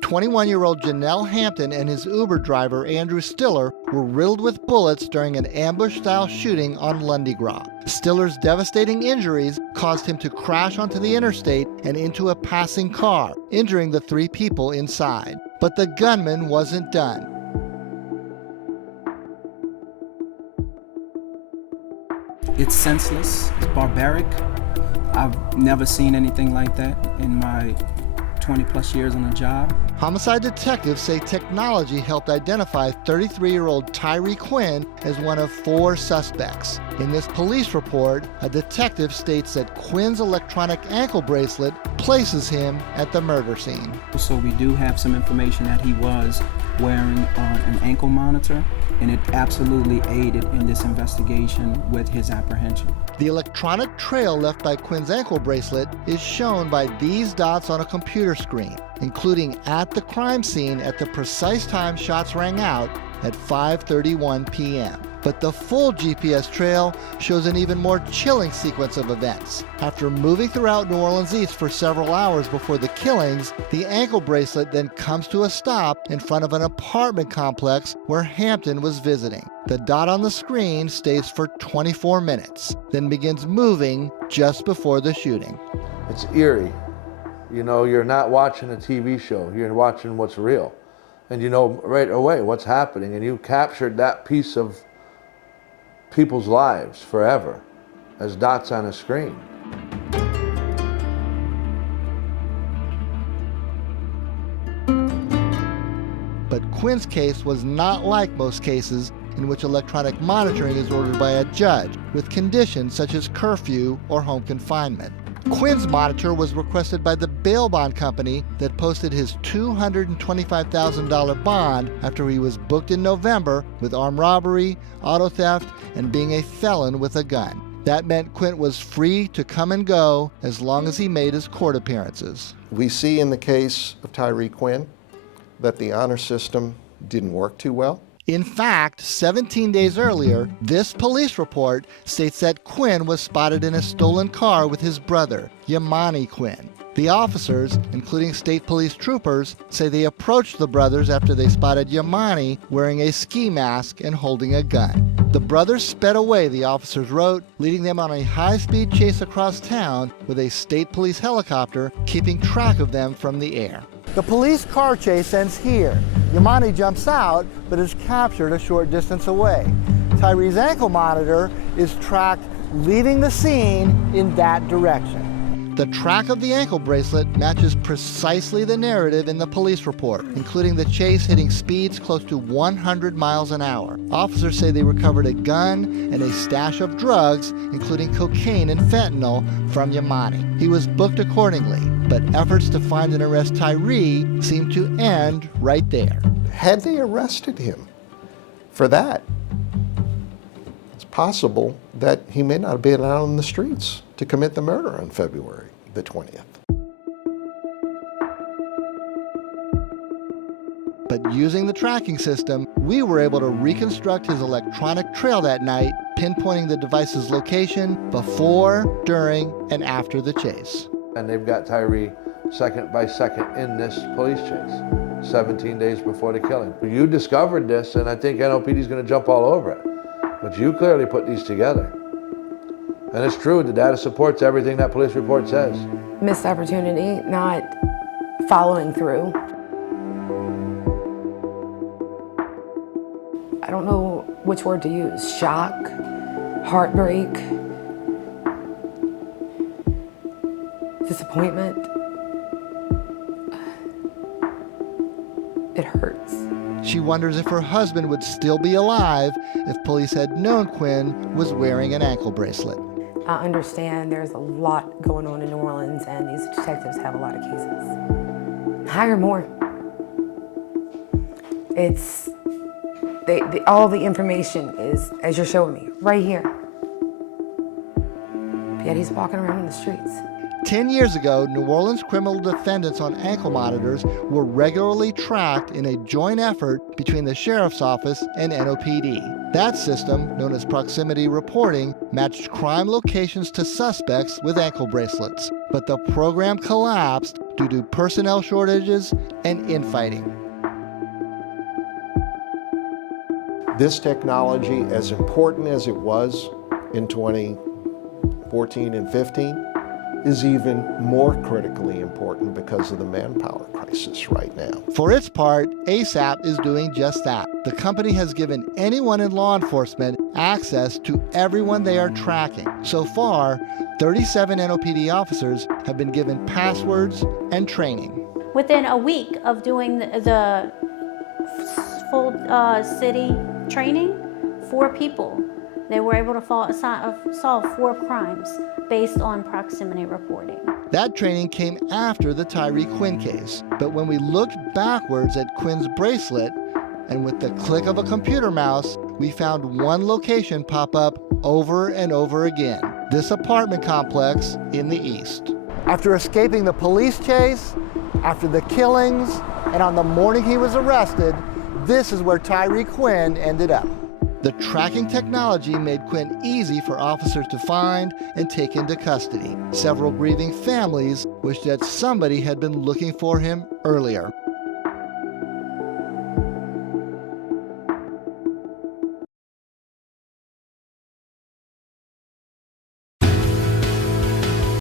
21-year-old Janelle Hampton and his Uber driver, Andrew Stiller, were riddled with bullets during an ambush-style shooting on Lundy Gras. Stiller's devastating injuries caused him to crash onto the interstate and into a passing car, injuring the 3 people inside. But the gunman wasn't done. It's senseless, it's barbaric. I've never seen anything like that in my 20-plus years on the job. Homicide detectives say technology helped identify 33-year-old Tyree Quinn as one of 4 suspects. In this police report, a detective states that Quinn's electronic ankle bracelet places him at the murder scene. So we do have some information that he was wearing an ankle monitor, and it absolutely aided in this investigation with his apprehension. The electronic trail left by Quinn's ankle bracelet is shown by these dots on a computer screen, including at the crime scene at the precise time shots rang out at 5:31 p.m. But the full GPS trail shows an even more chilling sequence of events. After moving throughout New Orleans East for several hours before the killings, the ankle bracelet then comes to a stop in front of an apartment complex where Hampton was visiting. The dot on the screen stays for 24 minutes, then begins moving just before the shooting. It's eerie. You know, you're not watching a TV show, you're watching what's real. And you know right away what's happening, and you captured that piece of people's lives forever as dots on a screen. But Quinn's case was not like most cases in which electronic monitoring is ordered by a judge, with conditions such as curfew or home confinement. Quinn's monitor was requested by the bail bond company that posted his $225,000 bond after he was booked in November with armed robbery, auto theft, and being a felon with a gun. That meant Quinn was free to come and go as long as he made his court appearances. We see in the case of Tyree Quinn that the honor system didn't work too well. In fact, 17 days earlier, this police report states that Quinn was spotted in a stolen car with his brother, Yamani Quinn. The officers, including state police troopers, say they approached the brothers after they spotted Yamani wearing a ski mask and holding a gun. The brothers sped away, the officers wrote, leading them on a high-speed chase across town with a state police helicopter keeping track of them from the air. The police car chase ends here. Yamani jumps out, but is captured a short distance away. Tyree's ankle monitor is tracked leaving the scene in that direction. The track of the ankle bracelet matches precisely the narrative in the police report, including the chase hitting speeds close to 100 miles an hour. Officers say they recovered a gun and a stash of drugs, including cocaine and fentanyl, from Yamani. He was booked accordingly, but efforts to find and arrest Tyree seemed to end right there. Had they arrested him for that, it's possible that he may not have been out on the streets to commit the murder on February the 20th. But using the tracking system, we were able to reconstruct his electronic trail that night, pinpointing the device's location before, during, and after the chase. And they've got Tyree second by second in this police chase, 17 days before the killing. You discovered this, and I think NOPD is going to jump all over it. But you clearly put these together. And it's true, the data supports everything that police report says. Missed opportunity, not following through. I don't know which word to use. Shock, heartbreak, disappointment. It hurts. She wonders if her husband would still be alive if police had known Quinn was wearing an ankle bracelet. I understand there's a lot going on in New Orleans and these detectives have a lot of cases. Hire more. It's, all the information is, as you're showing me, right here. Yet he's walking around in the streets. 10 years ago, New Orleans criminal defendants on ankle monitors were regularly tracked in a joint effort between the Sheriff's Office and NOPD. That system, known as proximity reporting, matched crime locations to suspects with ankle bracelets. But the program collapsed due to personnel shortages and infighting. This technology, as important as it was in 2014 and 15, is even more critically important because of the manpower crisis right now. For its part, ASAP is doing just that. The company has given anyone in law enforcement access to everyone they are tracking. So far, 37 NOPD officers have been given passwords and training. Within a week of doing the full city training, 4 people, they were able to solve 4 crimes based on proximity reporting. That training came after the Tyree Quinn case. But when we looked backwards at Quinn's bracelet, and with the click of a computer mouse, we found one location pop up over and over again. This apartment complex in the east. After escaping the police chase, after the killings, and on the morning he was arrested, this is where Tyree Quinn ended up. The tracking technology made Quinn easy for officers to find and take into custody. Several grieving families wished that somebody had been looking for him earlier.